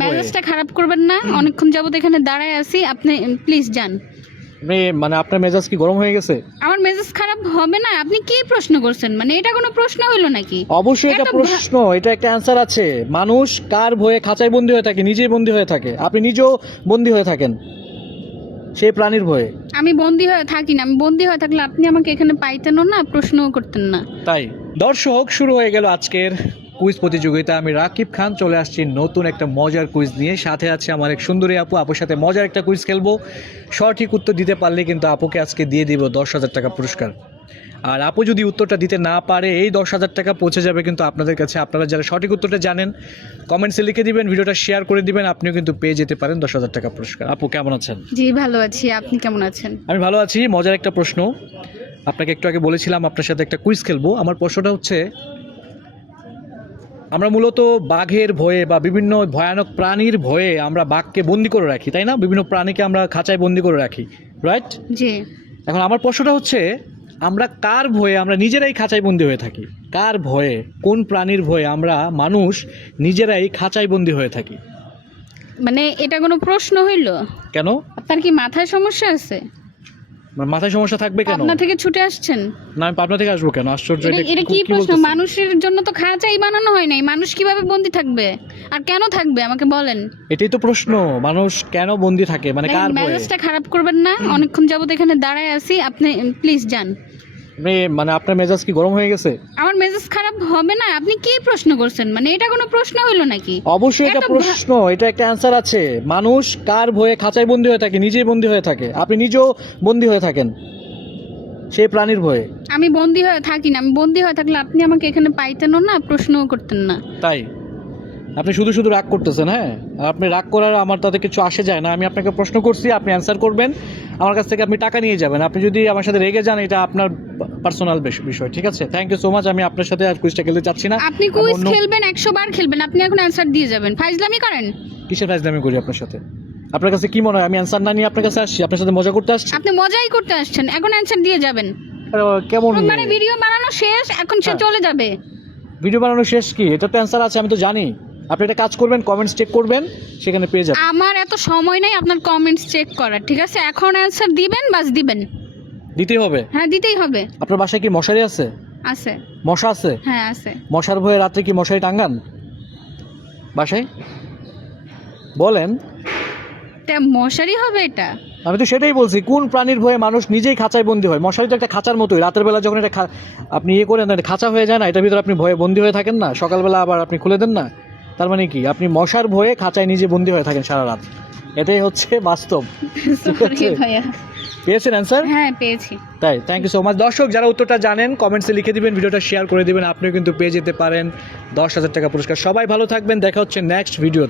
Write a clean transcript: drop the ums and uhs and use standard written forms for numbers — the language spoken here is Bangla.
মেজাজটা খারাপ করবেন না, অনেকক্ষণ যাবত এখানে দাঁড়ায় আছি, আপনি প্লিজ যান। মানে আপনার মেজাজ কি গরম হয়ে গেছে? আমার মেজাজ খারাপ হবে না? আপনি কি প্রশ্ন করছেন? মানে এটা কোনো প্রশ্ন হইলো নাকি? অবশ্যই এটা প্রশ্ন, এটা একটা অ্যান্সার আছে। মানুষ কার ভয়ে খাঁচায় বন্দী হয়ে থাকে? নিজেই বন্দী হয়ে থাকে। আপনি নিজেও বন্দী হয়ে থাকেন সেই প্রাণীর ভয়ে। আমি বন্দী হয়ে থাকি না। আমি বন্দী হয়ে থাকলে আপনি আমাকে এখানে পাইতেনও না, প্রশ্নও করতেন না। তাই দর্শক, শুরু হয়ে গেল আজকের কুইজ প্রতিযোগিতা। আমি রাকিব খান চলে আসছি নতুন একটা মজার কুইজ নিয়ে। সাথে আছে আমার এক সুন্দরী আপু। আপুর সাথে মজার একটা কুইজ খেলবো। সঠিক উত্তর দিতে পারলে কিন্তু আপুকে আজকে দিয়ে দিব 10,000 টাকা পুরস্কার। আর আপু যদি উত্তরটা দিতে না পারে, এই 10,000 টাকা পৌঁছে যাবে কিন্তু আপনাদের কাছে। আপনারা যারা সঠিক উত্তরটা জানেন কমেন্টসে লিখে দিবেন, ভিডিওটা শেয়ার করে দিবেন, আপনিও কিন্তু পেয়ে যেতে পারেন 10,000 টাকা পুরস্কার। আপু কেমন আছেন? জি ভালো আছি, আপনি কেমন আছেন? আমি ভালো আছি। মজার একটা প্রশ্ন আপনাকে একটু আগে বলেছিলাম, আপনার সাথে একটা কুইজ খেলবো। আমার প্রশ্নটা হচ্ছে, আমরা মূলত বাঘের ভয়ে বা বিভিন্ন ভয়ানক প্রাণীর ভয়ে আমরা বাঘকে বন্দি করে রাখি, তাই না? বিভিন্ন প্রাণীকে আমরা খাঁচায় বন্দি করে রাখি, রাইট? জি। এখন আমার প্রশ্নটা হচ্ছে, আমরা কার ভয়ে আমরা নিজেরাই খাঁচায় বন্দি হয়ে থাকি? কার ভয়ে, কোন প্রাণীর ভয়ে আমরা মানুষ নিজেরাই খাঁচায় বন্দি হয়ে থাকি? মানে এটা কোনো প্রশ্ন হইলো? কেন? আপনার কি মাথায় সমস্যা আছে? মানে মাথায় সমস্যা থাকবে কেন? পাবনা থেকে ছুটে আসছেন? না, আমি পাবনা থেকে আসবো কেন? আশ্চর্য! এটা কি প্রশ্ন? বলতেছেন? মানুষের জন্য তো খাঁচাই বানানো হয় নাই, মানুষ কিভাবে বন্দি থাকবে? আর কেন থাকবে আমাকে বলেন। এটাই তো প্রশ্ন, মানুষ কেন বন্দি থাকে, মানে কার ভয়ে? মেজাজটা খারাপ করবেন না, অনেকক্ষণ যাবত এখানে দাঁড়ায় আছি, আপনি প্লিজ যান। মানে আপনার মেজাজ কি গরম হয়ে গেছে? আমার মেজাজ খারাপ হবে না? আপনি কি প্রশ্ন করছেন? মানে এটা কোনো প্রশ্ন হইলো নাকি? অবশ্যই এটা প্রশ্ন, এটা একটা অ্যান্সার আছে। মানুষ কার ভয়ে খাঁচায় বন্দী হয়ে থাকে? নিজেই বন্দী হয়ে থাকে। আপনি নিজেও বন্দী হয়ে থাকেন সেই প্রাণীর ভয়ে। আমি বন্দী হয়ে থাকি না। আমি বন্দী হয়ে থাকলে আপনি আমাকে এখানে পাইতেনও না, প্রশ্নও করতেন না। তাই আপনি শুধু শুধু রাগ করতেছেন। হ্যাঁ, আর আপনি রাগ করার আমার তাতে কিছু আসে যায় না। আমি আপনাকে প্রশ্ন করছি, আপনি অ্যান্সার করবেন, আমার কাছ থেকে আপনি টাকা নিয়ে যাবেন। আপনি যদি আমার সাথে রেগে যান, এটা আপনার পার্সোনাল বিষয়, ঠিক আছে? Thank you so much. আমি আপনার সাথে আর কুইজটা খেলতে চাচ্ছি না। আপনি কুইজ খেলবেন 100 বার খেলবেন, আপনি এখন অ্যান্সার দিয়ে যাবেন। ফাইজলামি করেন। কিসের ফাজলামি করি আপনার সাথে? আপনার কাছে কি মনে হয় আমি অ্যান্সার না নিয়ে আপনার কাছে আসছি? আপনার সাথে মজা করতে আসছি? আপনি মজাই করতে আসছেন, এখন অ্যান্সার দিয়ে যাবেন। আরে বাবা, কেমন মানে ভিডিও বানানো শেষ, এখন সে চলে যাবে। ভিডিও বানানো শেষ? কি এটা তো অ্যান্সার আছে, আমি তো জানি। আপনি একটা কাজ করবেন, কমেন্টস চেক করবেন, সেখানে পেয়ে যাবেন। আমার এত সময় নাই আপনার কমেন্টস চেক করার, ঠিক আছে? এখন অ্যান্সার দিবেন, বাস দিবেন। দিতেই হবে? হ্যাঁ দিতেই হবে। আপনার বাসায় কি মশারি আছে? আছে। মশা আছে? হ্যাঁ আছে। মশার ভয়ে রাত্রে কি মশারি টাঙ্গান বাসায়? বলেন। তা মশারি হবে এটা? আমি তো সেটাই বলছি, কোন প্রাণীর ভয়ে মানুষ নিজেই খাঁচায় বন্দী হয়? মশারি তো একটা খাঁচার মতোই। রাতের বেলা যখন এটা আপনি ইয়ে করেন, এটা খাঁচা হয়ে যায় না? এটার ভিতরে আপনি ভয়ে বন্দী হয়ে থাকেন না? সকালবেলা আবার আপনি খুলে দেন না? তার মানে কি, আপনি মশার ভয়ে খাঁচায় নিজে বন্দী হয়ে থাকেন সারা রাত। এটাই হচ্ছে বাস্তব। Sorry ভাইয়া। পেয়েছেন অ্যান্সার? হ্যাঁ পেয়েছি। তাই, থ্যাংক ইউ সো মাচ। দর্শক, যারা উত্তরটা জানেন কমেন্টসে লিখে দিবেন, ভিডিওটা শেয়ার করে দিবেন, আপনিও কিন্তু পেয়ে যেতে পারেন 10,000 টাকা পুরস্কার। সবাই ভালো থাকবেন, দেখা হচ্ছে নেক্সট ভিডিওতে।